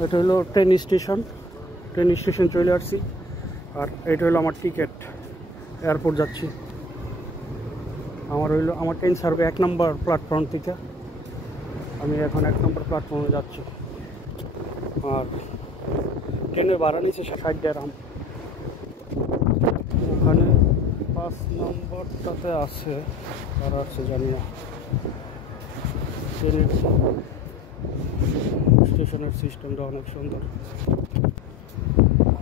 এটা হলো train station চলে আসছি। আর এটা হলো আমার টিকিট, এয়ারপোর্ট যাচ্ছি। আমার ট্রেন ছাড়বে 1 নম্বর প্ল্যাটফর্ম থেকে। আমি এখন 1 নম্বর প্ল্যাটফর্মে যাচ্ছি। আর ট্রেনের ভাড়া নিচ্ছে 60 দিরহাম। ওখানে 5 নম্বরটাতে আছে, আর আছে জানি না। ট্রেনের স্টেশনের সিস্টেমটা অনেক সুন্দর,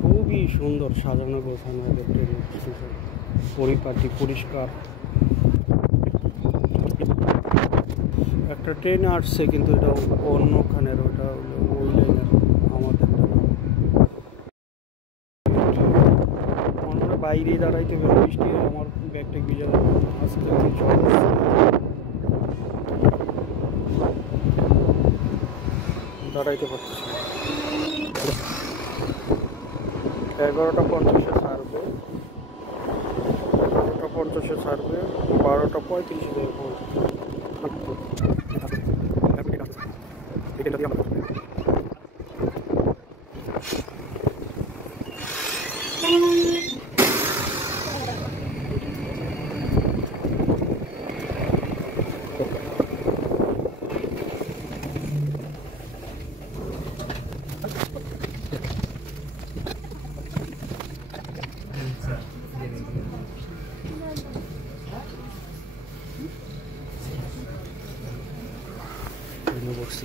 খুবই সুন্দর সাজানো গোছানো ওদের ট্রেনের স্টেশন, পরিপাটি পরিষ্কার। একটা ট্রেন আসছে কিন্তু এটা অন্যখানের, ওটা ওই লাইনের, আমাদের মনে বাইরেই দাঁড়াইতে হবে। বৃষ্টি আমার ব্যাগটা ভিজে আজকে দাঁড়াইতে পারছি। 11টা 50-এ ছাড়বে, 12টা 35-এ পৌঁছবে। বসছি।